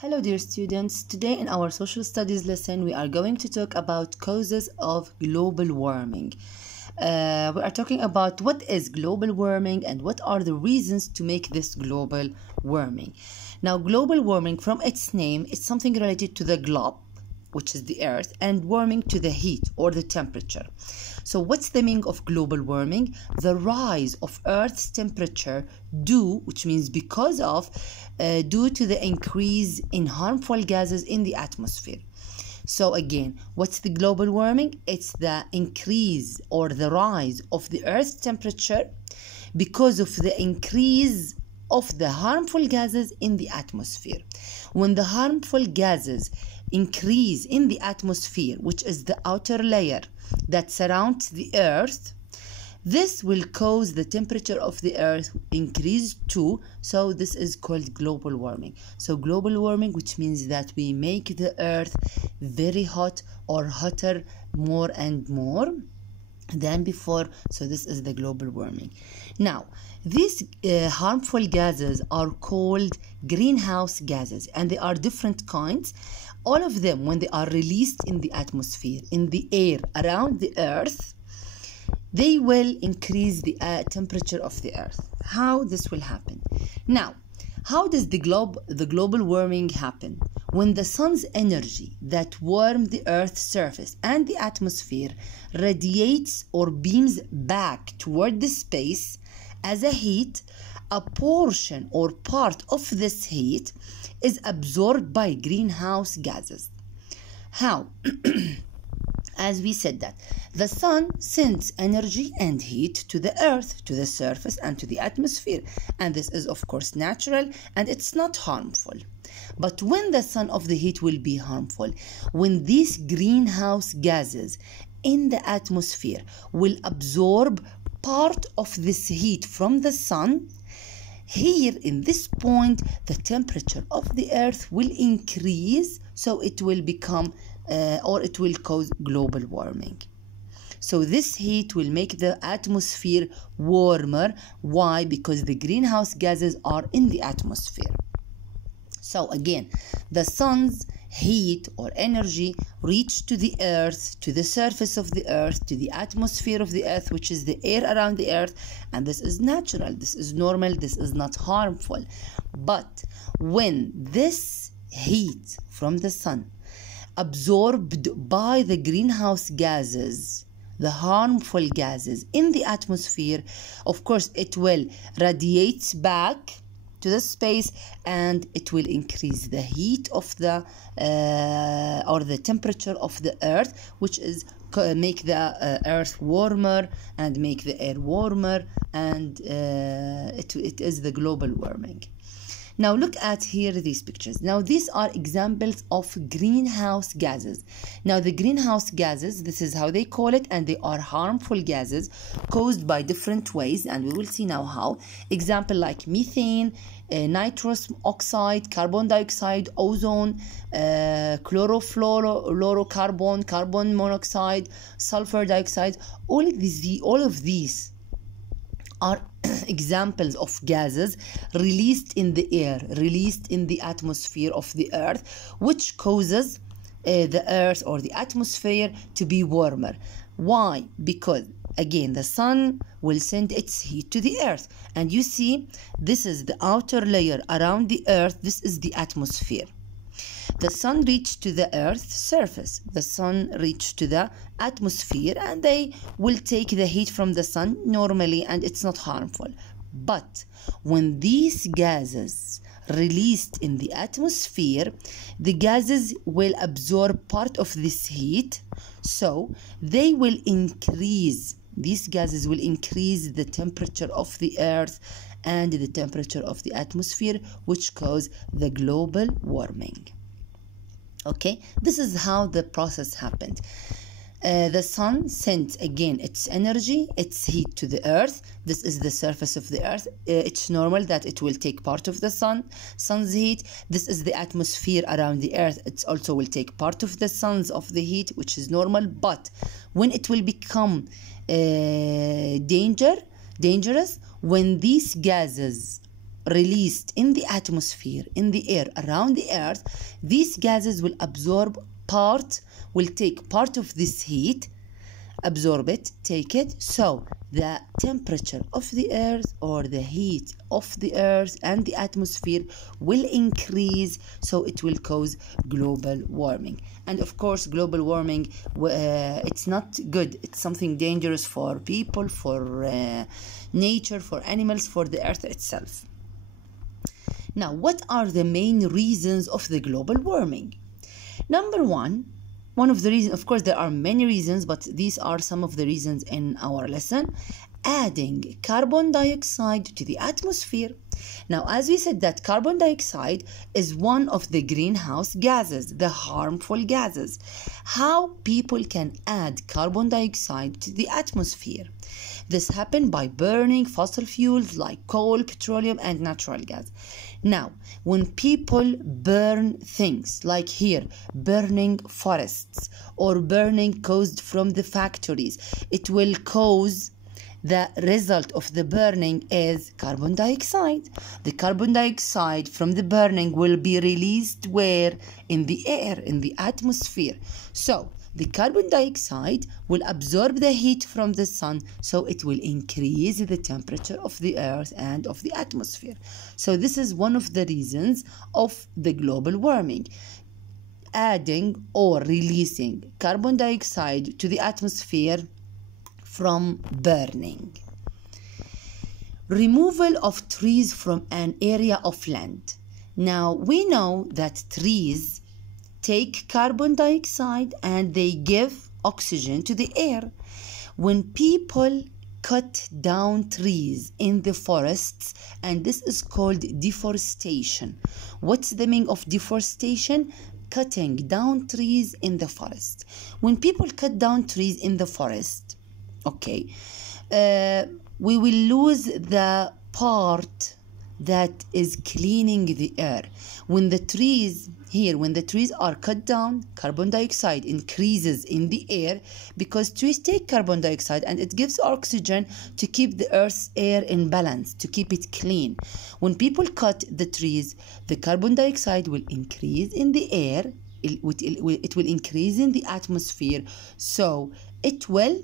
Hello dear students, today in our social studies lesson we are going to talk about causes of global warming. We are talking about what is global warming and what are the reasons to make this global warming. Now global warming, from its name, it's something related to the globe, which is the earth, and warming to the heat or the temperature. So what's the meaning of global warming? The rise of earth's temperature which means because of, due to the increase in harmful gases in the atmosphere. So again, what's the global warming? It's the increase or the rise of the earth's temperature because of the increase of the harmful gases in the atmosphere. When the harmful gases increase in the atmosphere, which is the outer layer that surrounds the earth, this will cause the temperature of the earth increase too. So this is called global warming. So global warming, which means that we make the earth very hot or hotter more and more than before. So this is the global warming. Now these harmful gases are called greenhouse gases, and they are different kinds. All of them, when they are released in the atmosphere, in the air around the earth, they will increase the temperature of the earth. How this will happen? Now, how does the global warming happen? When the sun's energy that warms the earth's surface and the atmosphere radiates or beams back toward the space as a heat, a portion or part of this heat is absorbed by greenhouse gases. How? As we said that the sun sends energy and heat to the earth, to the surface and to the atmosphere, and this is of course natural and it's not harmful. But when the sun of the heat will be harmful, when these greenhouse gases in the atmosphere will absorb part of this heat from the sun, here in this point the temperature of the earth will increase, so it will become or it will cause global warming. So this heat will make the atmosphere warmer. Why? Because the greenhouse gases are in the atmosphere. So again, the sun's heat or energy reach to the earth, to the surface of the earth, to the atmosphere of the earth, which is the air around the earth, and this is natural, this is normal, this is not harmful. But when this heat from the sun absorbed by the greenhouse gases, the harmful gases in the atmosphere, of course it will radiate back to the space and it will increase the heat of the or the temperature of the earth, which is make the earth warmer and make the air warmer, and it is the global warming. Now look at here these pictures. Now these are examples of greenhouse gases. Now the greenhouse gases, this is how they call it, and they are harmful gases caused by different ways, and we will see now how. Example like methane, nitrous oxide, carbon dioxide, ozone, chlorofluorocarbon, carbon monoxide, sulfur dioxide. All of these are examples of gases released in the air, released in the atmosphere of the earth, which causes the earth or the atmosphere to be warmer. Why? Because again the sun will send its heat to the earth, and you see this is the outer layer around the earth, this is the atmosphere. The sun reached to the earth's surface, the sun reached to the atmosphere, and they will take the heat from the sun normally, and it's not harmful. But when these gases released in the atmosphere, the gases will absorb part of this heat, so they will increase, these gases will increase the temperature of the earth and the temperature of the atmosphere, which cause the global warming. Okay, this is how the process happened. The sun sends again its energy, its heat to the earth. This is the surface of the earth. It's normal that it will take part of the sun's heat. This is the atmosphere around the earth. It also will take part of the sun's of the heat, which is normal. But when it will become dangerous, when these gases released in the atmosphere, in the air around the earth, these gases will take part of this heat, absorb it, take it, so the temperature of the earth or the heat of the earth and the atmosphere will increase, so it will cause global warming. And of course, global warming, it's not good. It's something dangerous for people, for nature, for animals, for the earth itself. Now, what are the main reasons of the global warming? Number one of the reasons, of course, there are many reasons, but these are some of the reasons in our lesson. Adding carbon dioxide to the atmosphere. Now, as we said, that carbon dioxide is one of the greenhouse gases, the harmful gases. How people can add carbon dioxide to the atmosphere? This happened by burning fossil fuels like coal, petroleum, and natural gas. Now, when people burn things, like here, burning forests or burning caused from the factories, it will cause, the result of the burning is carbon dioxide. The carbon dioxide from the burning will be released where? In the air, in the atmosphere. So, the carbon dioxide will absorb the heat from the sun, so it will increase the temperature of the earth and of the atmosphere. So this is one of the reasons of the global warming. Adding or releasing carbon dioxide to the atmosphere from burning. Removal of trees from an area of land. Now, we know that trees take carbon dioxide and they give oxygen to the air. When people cut down trees in the forests, and this is called deforestation. What's the meaning of deforestation? Cutting down trees in the forest. When people cut down trees in the forest, okay, we will lose the part that is cleaning the air. When the trees are cut down, carbon dioxide increases in the air because trees take carbon dioxide and it gives oxygen to keep the earth's air in balance, to keep it clean. When people cut the trees, the carbon dioxide will increase in the air, it will increase in the atmosphere, so it will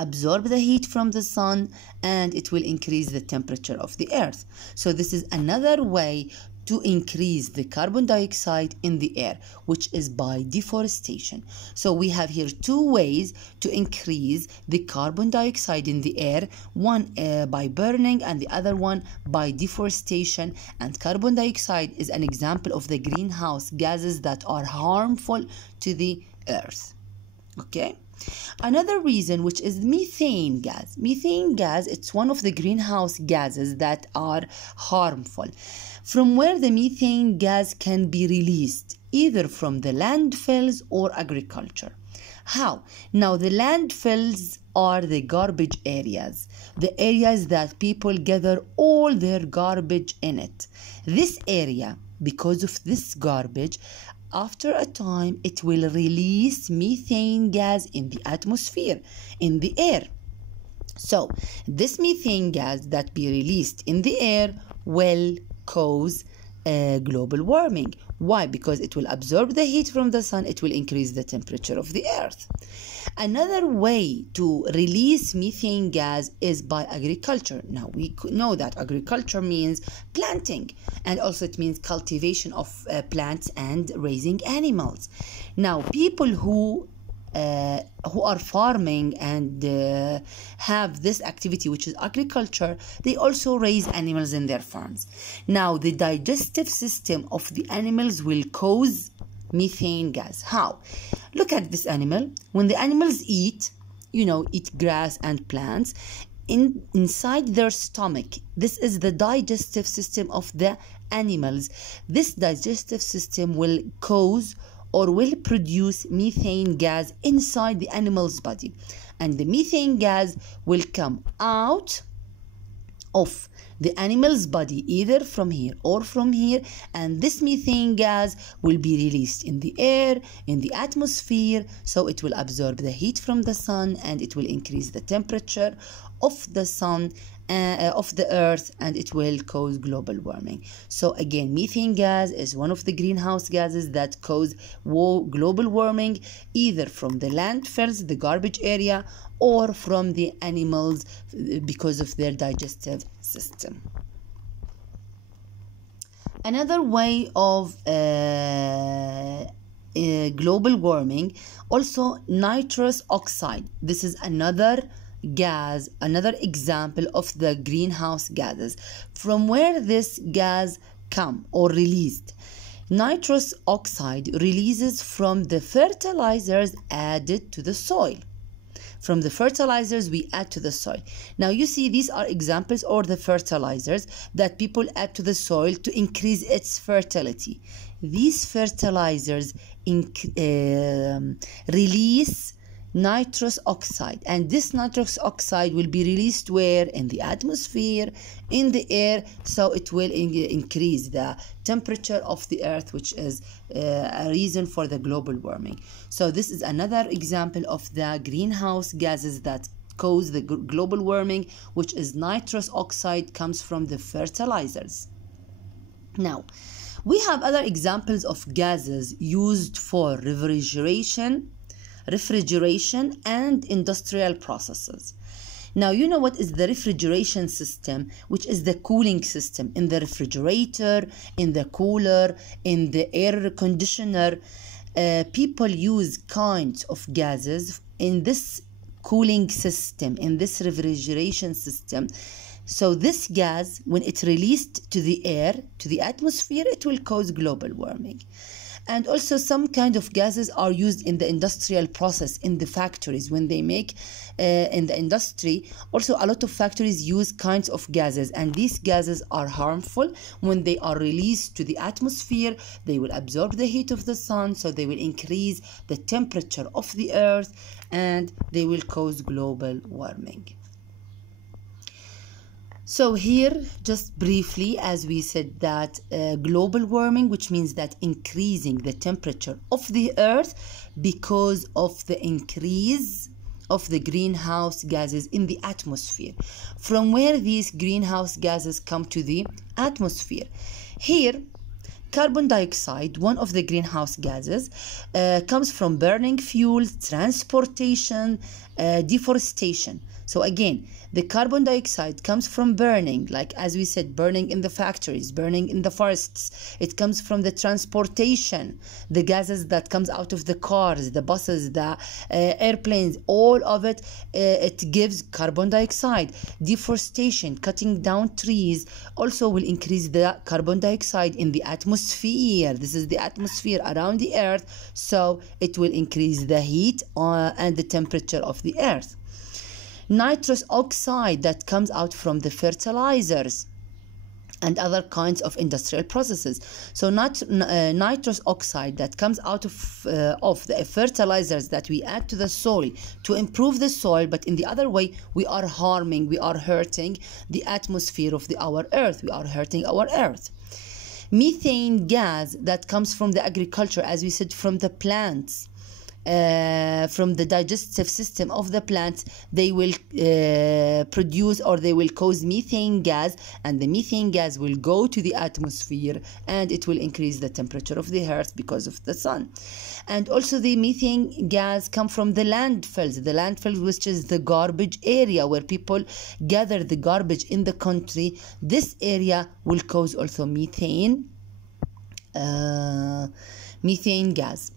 absorb the heat from the sun and it will increase the temperature of the earth. So this is another way to increase the carbon dioxide in the air, which is by deforestation. So we have here two ways to increase the carbon dioxide in the air, one by burning and the other one by deforestation. And carbon dioxide is an example of the greenhouse gases that are harmful to the earth. Okay? Another reason, which is methane gas. Methane gas, it's one of the greenhouse gases that are harmful. From where the methane gas can be released, either from the landfills or agriculture. How? Now, the landfills are the garbage areas, the areas that people gather all their garbage in it. This area, because of this garbage, after a time, it will release methane gas in the atmosphere, in the air. So, this methane gas that be released in the air will cause global warming. Why? Because it will absorb the heat from the sun, it will increase the temperature of the earth. Another way to release methane gas is by agriculture. Now, we know that agriculture means planting, and also it means cultivation of plants and raising animals. Now, people who are farming and have this activity, which is agriculture, they also raise animals in their farms. Now, the digestive system of the animals will cause methane gas. How? Look at this animal. When the animals eat grass and plants, inside their stomach, this is the digestive system of the animals. This digestive system will cause or will produce methane gas inside the animal's body, and the methane gas will come out of the animal's body, either from here or from here, and this methane gas will be released in the air, in the atmosphere, so it will absorb the heat from the sun and it will increase the temperature of the sun of the earth, and it will cause global warming. So again, methane gas is one of the greenhouse gases that cause global warming, either from the landfills, the garbage area, or from the animals because of their digestive system. Another way of global warming, also nitrous oxide. This is another gas, another example of the greenhouse gases. From where this gas come or released? Nitrous oxide releases from the fertilizers added to the soil. From the fertilizers we add to the soil. Now you see, these are examples or the fertilizers that people add to the soil to increase its fertility. These fertilizers release nitrous oxide, and this nitrous oxide will be released where? In the atmosphere, in the air, so it will increase the temperature of the earth, which is a reason for the global warming. So this is another example of the greenhouse gases that cause the global warming, which is nitrous oxide, comes from the fertilizers. Now we have other examples of gases used for refrigeration and industrial processes. Now you know what is the refrigeration system, which is the cooling system in the refrigerator, in the cooler, in the air conditioner. People use kinds of gases in this cooling system, in this refrigeration system. So this gas, when it's released to the air, to the atmosphere, it will cause global warming. And also some kind of gases are used in the industrial process, in the factories when they make in the industry. Also a lot of factories use kinds of gases, and these gases are harmful. When they are released to the atmosphere, they will absorb the heat of the sun, so they will increase the temperature of the earth, and they will cause global warming. So here, just briefly, as we said, that global warming, which means that increasing the temperature of the earth because of the increase of the greenhouse gases in the atmosphere. From where these greenhouse gases come to the atmosphere? Here, carbon dioxide, one of the greenhouse gases, comes from burning fuels, transportation, deforestation. So again, the carbon dioxide comes from burning, like as we said, burning in the factories, burning in the forests. It comes from the transportation, the gases that comes out of the cars, the buses, the airplanes, all of it, it gives carbon dioxide. Deforestation, cutting down trees, also will increase the carbon dioxide in the atmosphere. This is the atmosphere around the earth, so it will increase the heat and the temperature of the earth. Nitrous oxide that comes out from the fertilizers and other kinds of industrial processes. So nitrous oxide that comes out of the fertilizers that we add to the soil to improve the soil, but in the other way we are harming, we are hurting the atmosphere of our earth, we are hurting our earth. Methane gas that comes from the agriculture, as we said, from the plants, from the digestive system of the plants, they will produce, or they will cause methane gas, and the methane gas will go to the atmosphere, and it will increase the temperature of the earth because of the sun. And also the methane gas come from the landfills, which is the garbage area where people gather the garbage in the country. This area will cause also methane gas.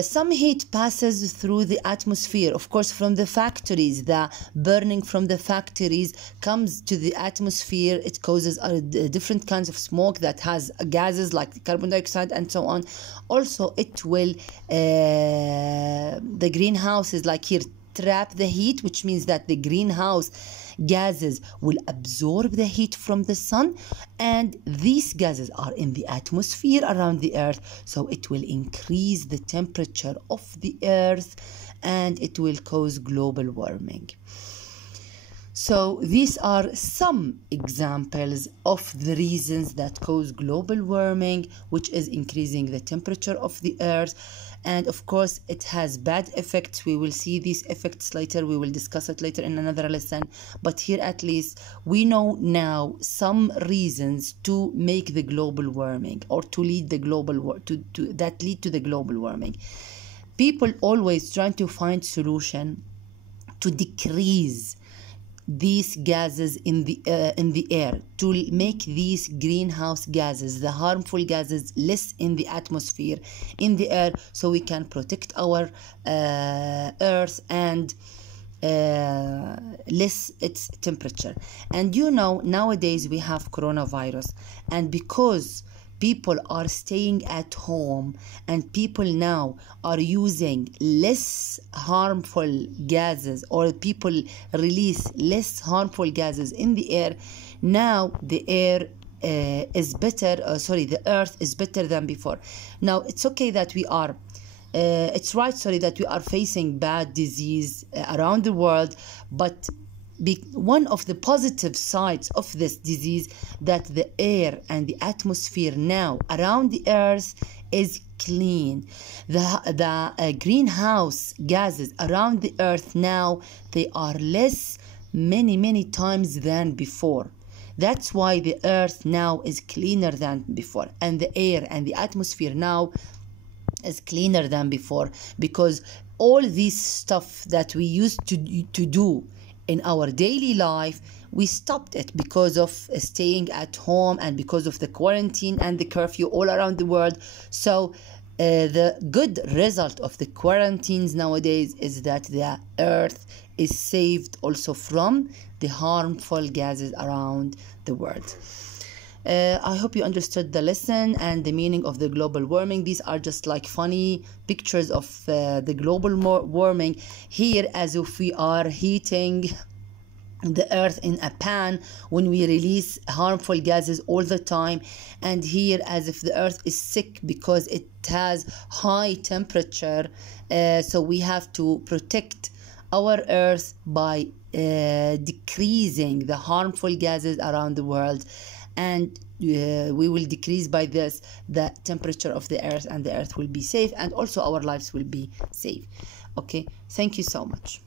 Some heat passes through the atmosphere, of course, from the factories. The burning from the factories comes to the atmosphere. It causes different kinds of smoke that has gases like carbon dioxide and so on. Also, it will, the greenhouses, like here, trap the heat, which means that the greenhouse gases will absorb the heat from the sun, and these gases are in the atmosphere around the earth, so it will increase the temperature of the earth, and it will cause global warming. So these are some examples of the reasons that cause global warming, which is increasing the temperature of the earth. And of course, it has bad effects. We will see these effects later. We will discuss it later in another lesson. But here at least, we know now some reasons to make the global warming, or to lead the global that lead to the global warming. People always trying to find solution to decrease these gases in the air, to make these greenhouse gases, the harmful gases, less in the atmosphere, in the air, so we can protect our earth and less its temperature. And you know, nowadays we have coronavirus, and because people are staying at home and people now are using less harmful gases, or people release less harmful gases in the air, now the air is better, the earth is better than before. Now it's okay that we are it's right, that we are facing bad disease around the world, but one of the positive sides of this disease, that the air and the atmosphere now around the earth is clean. The greenhouse gases around the earth now, they are less many times than before. That's why the earth now is cleaner than before, and the air and the atmosphere now is cleaner than before, because all this stuff that we used to do in our daily life, we stopped it because of staying at home and because of the quarantine and the curfew all around the world. So the good result of the quarantines nowadays is that the earth is saved also from the harmful gases around the world. I hope you understood the lesson and the meaning of the global warming. These are just like funny pictures of the global warming. Here, as if we are heating the earth in a pan when we release harmful gases all the time, and here as if the earth is sick because it has high temperature, so we have to protect our earth by decreasing the harmful gases around the world, and we will decrease by this the temperature of the earth, and the earth will be safe, and also our lives will be safe. Okay, thank you so much.